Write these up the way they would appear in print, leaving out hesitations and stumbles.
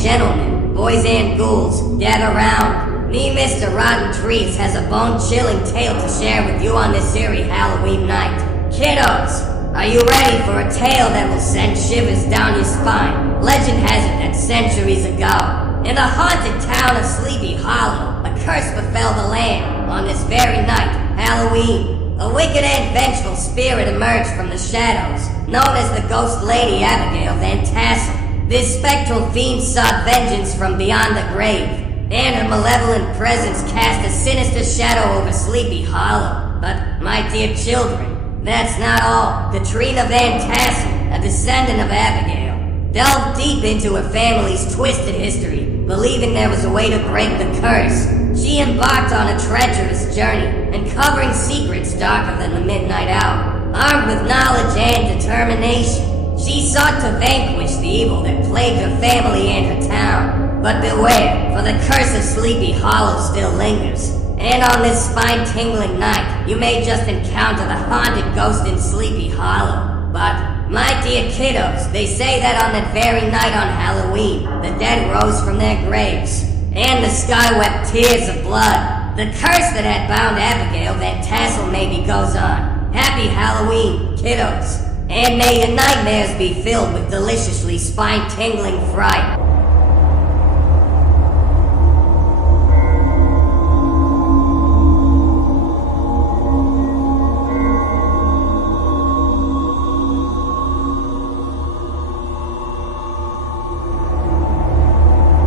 gentlemen, boys and ghouls, gather round. Me, Mr. Rotten Treats, has a bone-chilling tale to share with you on this eerie Halloween night. Kiddos, are you ready for a tale that will send shivers down your spine? Legend has it that centuries ago, in the haunted town of Sleepy Hollow, a curse befell the land. On this very night, Halloween, a wicked and vengeful spirit emerged from the shadows, known as the Ghost Lady Abigail Van Tassel. This spectral fiend sought vengeance from beyond the grave, and her malevolent presence cast a sinister shadow over Sleepy Hollow. But, my dear children, that's not all. Katrina Van Tassel, a descendant of Abigail, delved deep into her family's twisted history, believing there was a way to break the curse. She embarked on a treacherous journey, uncovering secrets darker than the midnight hour. Armed with knowledge and determination, she sought to vanquish the evil that plagued her family and her town. But beware, for the curse of Sleepy Hollow still lingers. And on this spine-tingling night, you may just encounter the haunted ghost in Sleepy Hollow. But, my dear kiddos, they say that on that very night on Halloween, the dead rose from their graves, and the sky wept tears of blood. The curse that had bound Abigail Van Tassel maybe goes on. Happy Halloween, kiddos. And may your nightmares be filled with deliciously spine-tingling fright.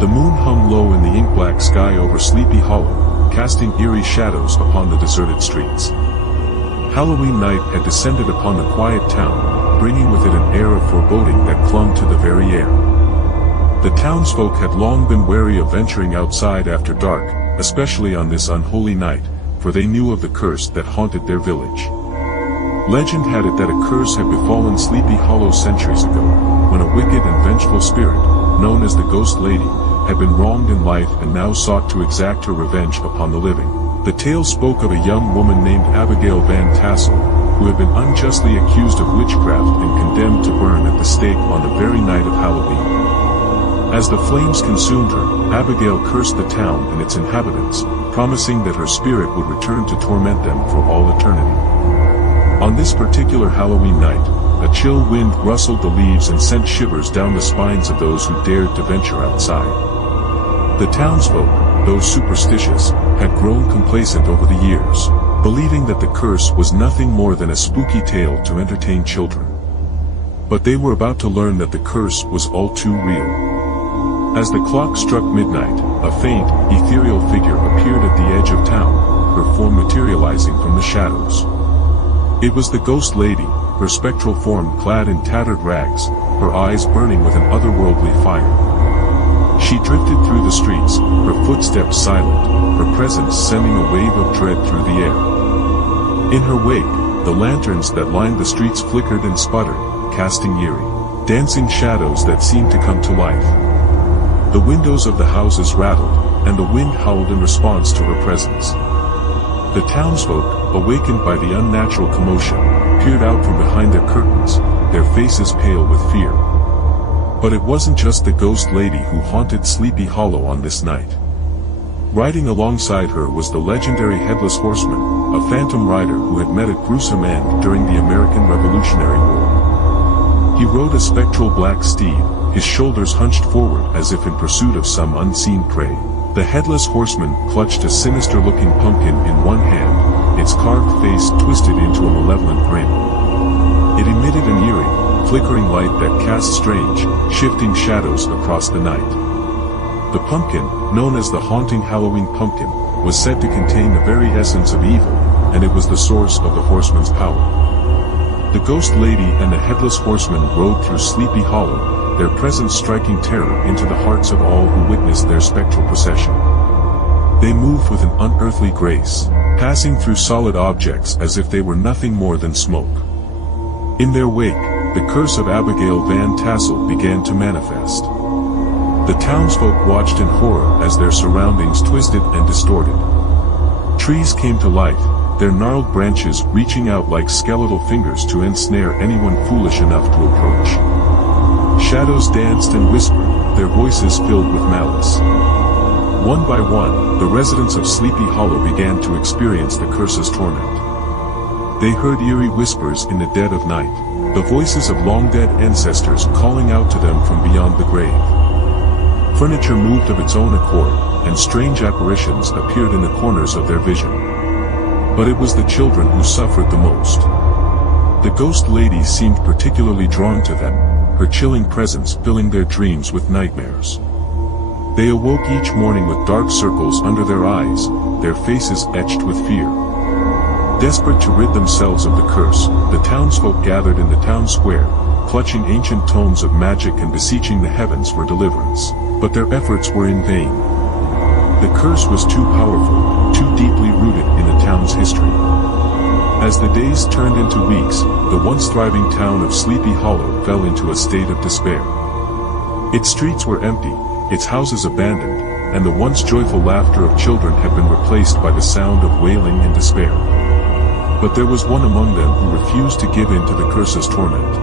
The moon hung low in the ink-black sky over Sleepy Hollow, casting eerie shadows upon the deserted streets. Halloween night had descended upon the quiet town, bringing with it an air of foreboding that clung to the very air. The townsfolk had long been wary of venturing outside after dark, especially on this unholy night, for they knew of the curse that haunted their village. Legend had it that a curse had befallen Sleepy Hollow centuries ago, when a wicked and vengeful spirit, known as the Ghost Lady, had been wronged in life and now sought to exact her revenge upon the living. The tale spoke of a young woman named Abigail Van Tassel, who had been unjustly accused of witchcraft and condemned to burn at the stake on the very night of Halloween. As the flames consumed her, Abigail cursed the town and its inhabitants, promising that her spirit would return to torment them for all eternity. On this particular Halloween night, a chill wind rustled the leaves and sent shivers down the spines of those who dared to venture outside. The townsfolk, those superstitious, had grown complacent over the years, believing that the curse was nothing more than a spooky tale to entertain children. But they were about to learn that the curse was all too real. As the clock struck midnight, a faint, ethereal figure appeared at the edge of town, her form materializing from the shadows. It was the Ghost Lady, her spectral form clad in tattered rags, her eyes burning with an otherworldly fire. She drifted through the streets, her footsteps silent, her presence sending a wave of dread through the air. In her wake, the lanterns that lined the streets flickered and sputtered, casting eerie, dancing shadows that seemed to come to life. The windows of the houses rattled, and the wind howled in response to her presence. The townsfolk, awakened by the unnatural commotion, peered out from behind their curtains, their faces pale with fear. But it wasn't just the Ghost Lady who haunted Sleepy Hollow on this night. Riding alongside her was the legendary Headless Horseman, a phantom rider who had met a gruesome end during the American Revolutionary War. He rode a spectral black steed, his shoulders hunched forward as if in pursuit of some unseen prey. The Headless Horseman clutched a sinister-looking pumpkin in one hand, its carved face twisted into a malevolent grin. It emitted an eerie, flickering light that cast strange, shifting shadows across the night. The pumpkin, known as the Haunting Halloween Pumpkin, was said to contain the very essence of evil, and it was the source of the horseman's power. The Ghost Lady and the Headless Horseman rode through Sleepy Hollow, their presence striking terror into the hearts of all who witnessed their spectral procession. They moved with an unearthly grace, passing through solid objects as if they were nothing more than smoke. In their wake, the curse of Abigail Van Tassel began to manifest. The townsfolk watched in horror as their surroundings twisted and distorted. Trees came to life, their gnarled branches reaching out like skeletal fingers to ensnare anyone foolish enough to approach. Shadows danced and whispered, their voices filled with malice. One by one, the residents of Sleepy Hollow began to experience the curse's torment. They heard eerie whispers in the dead of night, the voices of long-dead ancestors calling out to them from beyond the grave. Furniture moved of its own accord, and strange apparitions appeared in the corners of their vision. But it was the children who suffered the most. The ghost lady seemed particularly drawn to them, her chilling presence filling their dreams with nightmares. They awoke each morning with dark circles under their eyes, their faces etched with fear. Desperate to rid themselves of the curse, the townsfolk gathered in the town square, clutching ancient tomes of magic and beseeching the heavens for deliverance. But their efforts were in vain. The curse was too powerful, too deeply rooted in the town's history. As the days turned into weeks, the once thriving town of Sleepy Hollow fell into a state of despair. Its streets were empty, its houses abandoned, and the once joyful laughter of children had been replaced by the sound of wailing and despair. But there was one among them who refused to give in to the curse's torment.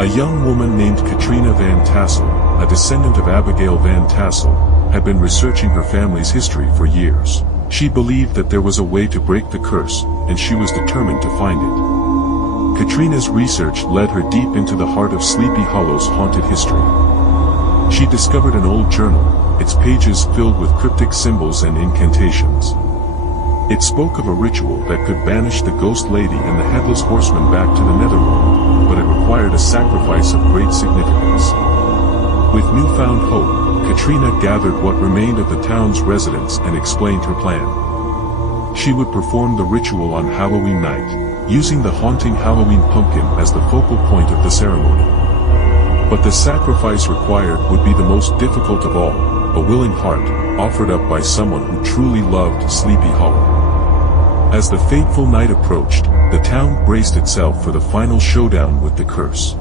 A young woman named Katrina Van Tassel, a descendant of Abigail Van Tassel, had been researching her family's history for years. She believed that there was a way to break the curse, and she was determined to find it. Katrina's research led her deep into the heart of Sleepy Hollow's haunted history. She discovered an old journal, its pages filled with cryptic symbols and incantations. It spoke of a ritual that could banish the ghost lady and the headless horseman back to the netherworld, but it required a sacrifice of great significance. With newfound hope, Katrina gathered what remained of the town's residents and explained her plan. She would perform the ritual on Halloween night, using the haunting Halloween pumpkin as the focal point of the ceremony. But the sacrifice required would be the most difficult of all, a willing heart, offered up by someone who truly loved Sleepy Hollow. As the fateful night approached, the town braced itself for the final showdown with the curse.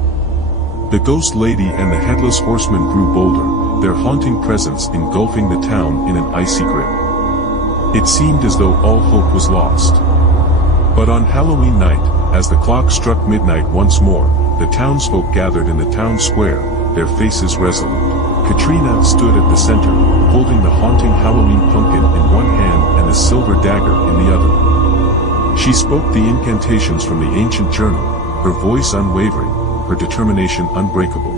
The ghost lady and the headless horseman grew bolder, their haunting presence engulfing the town in an icy grip. It seemed as though all hope was lost. But on Halloween night, as the clock struck midnight once more, the townsfolk gathered in the town square, their faces resolute. Katrina stood at the center, holding the haunting Halloween pumpkin in one hand and a silver dagger in the other. She spoke the incantations from the ancient journal, her voice unwavering, her determination unbreakable.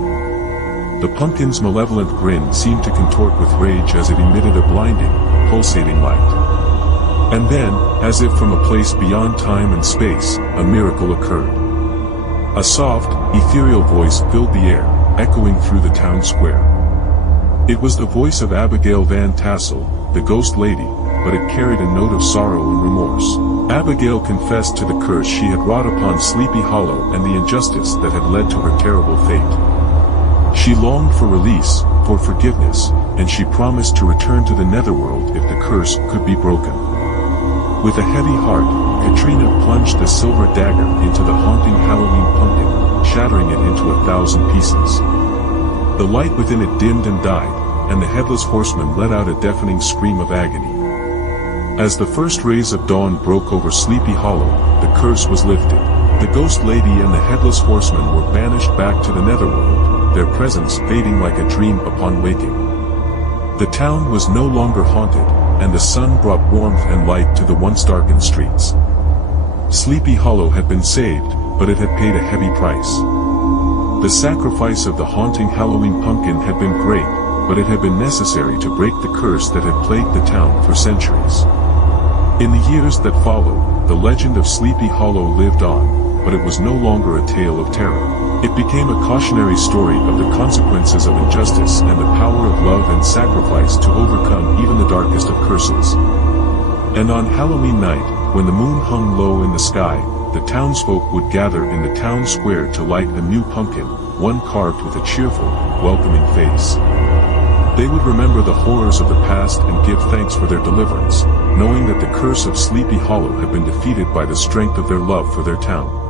The pumpkin's malevolent grin seemed to contort with rage as it emitted a blinding, pulsating light. And then, as if from a place beyond time and space, a miracle occurred. A soft, ethereal voice filled the air, echoing through the town square. It was the voice of Abigail Van Tassel, the ghost lady, but it carried a note of sorrow and remorse. Abigail confessed to the curse she had wrought upon Sleepy Hollow and the injustice that had led to her terrible fate. She longed for release, for forgiveness, and she promised to return to the netherworld if the curse could be broken. With a heavy heart, Katrina plunged the silver dagger into the haunting Halloween pumpkin, shattering it into 1,000 pieces. The light within it dimmed and died, and the headless horseman let out a deafening scream of agony. As the first rays of dawn broke over Sleepy Hollow, the curse was lifted. The ghost lady and the headless horseman were banished back to the netherworld, their presence fading like a dream upon waking. The town was no longer haunted, and the sun brought warmth and light to the once darkened streets. Sleepy Hollow had been saved, but it had paid a heavy price. The sacrifice of the haunting Halloween pumpkin had been great, but it had been necessary to break the curse that had plagued the town for centuries. In the years that followed, the legend of Sleepy Hollow lived on, but it was no longer a tale of terror. It became a cautionary story of the consequences of injustice and the power of love and sacrifice to overcome even the darkest of curses. And on Halloween night, when the moon hung low in the sky, the townsfolk would gather in the town square to light a new pumpkin, one carved with a cheerful, welcoming face. They would remember the horrors of the past and give thanks for their deliverance, knowing that the curse of Sleepy Hollow had been defeated by the strength of their love for their town.